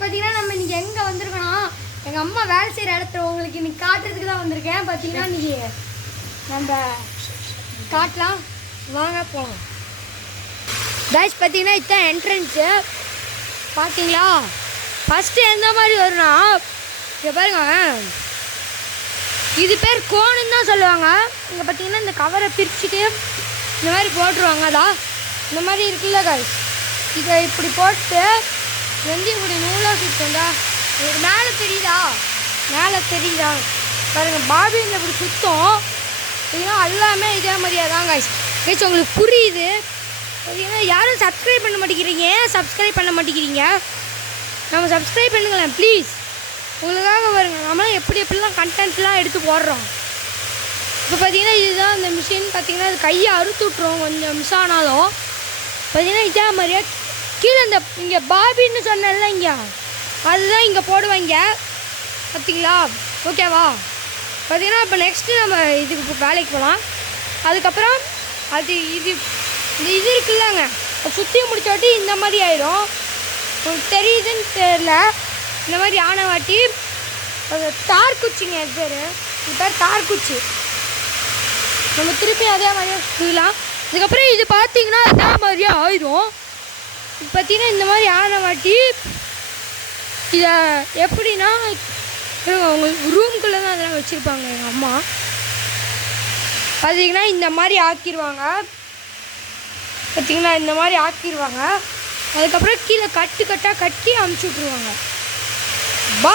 பார்த்தீங்கன்னா நம்ம இன்னைக்கு எங்கே வந்திருக்கோம், எங்கள் அம்மா வேலை செய்கிற இடத்துல உங்களுக்கு இன்னைக்கு காட்டுறதுக்கு தான் வந்திருக்கேன். பார்த்தீங்கன்னா இன்னைக்கு நம்ம காட்டலாம், வாங்க போகலாம். கைஸ் பார்த்தீங்கன்னா இதுதான் என்ட்ரன்ஸு. பார்த்தீங்களா ஃபஸ்ட்டு எந்த மாதிரி வரும்னா, இங்கே பாருங்க, இது பேர் கோணுன்னு தான் சொல்லுவாங்க. இங்கே பார்த்தீங்கன்னா இந்த கவரை பிரிச்சுட்டு இந்த மாதிரி போட்டுருவாங்க. அதான் இந்த மாதிரி இருக்குல்ல கைஸ், இதை இப்படி போட்டு வந்து இப்படி நூலாக சுத்தண்டா. உங்களுக்கு மேலே தெரியுதா, மேலே தெரியுதா பாருங்கள், பாபியில் இப்படி சுத்தம். பார்த்தீங்கன்னா எல்லாமே இதே மாதிரியே தான் கைஸ். கைஸ் உங்களுக்கு புரியுது. பார்த்தீங்கன்னா யாரும் சப்ஸ்கிரைப் பண்ண மாட்டேங்கிறீங்க, ஏன் சப்ஸ்கிரைப் பண்ண மாட்டேங்கிறீங்க? நம்ம சப்ஸ்கிரைப் பண்ணுங்களேன் ப்ளீஸ். உங்களுக்காக வருங்க, நம்மளாம் எப்படிலாம் கண்டென்ட்லாம் எடுத்து போடுறோம். இப்போ பார்த்தீங்கன்னா இதுதான் இந்த மிஷின். பார்த்தீங்கன்னா அது கையை அறுத்து விட்ருவோம் கொஞ்சம் மிஸ் ஆனாலும். பார்த்தீங்கன்னா இதே மாதிரியே கீழே இந்த இங்கே பாபின்னு சொன்னல, இங்கே அதுதான் இங்கே போடுவாங்க. பார்த்தீங்களா? ஓகேவா? பார்த்தீங்கன்னா இப்போ நெக்ஸ்ட்டு நம்ம இதுக்கு இப்போ வேலைக்கு போகலாம். அதுக்கப்புறம் அது இது இந்த இது இருக்குல்லங்க, சுற்றி முடிச்சாட்டி இந்த மாதிரி ஆயிரும். உங்களுக்கு தெரியுதுன்னு தெரியல, இந்த மாதிரி யானை வாட்டி அது தார் குச்சிங்க. அது பேர், இது பேர் தார் குச்சி. நம்ம திருப்பி அதே மாதிரியே சுற்றலாம். அதுக்கப்புறம் இது பார்த்தீங்கன்னா அதே மாதிரியே ஆயிரும். இப்போ பார்த்தீங்கன்னா இந்த மாதிரி யானை வாட்டி இதை எப்படின்னா உங்களுக்கு ரூம்குள்ளே தான் அதெல்லாம் வச்சுருப்பாங்க எங்கள் அம்மா. பார்த்தீங்கன்னா இந்த மாதிரி ஆக்கிடுவாங்க. பார்த்தீங்கன்னா இந்த மாதிரி ஆக்கிடுவாங்க. அதுக்கப்புறம் கீழே கட்டு கட்டாக கட்டி அமுச்சு விட்ருவாங்க. பா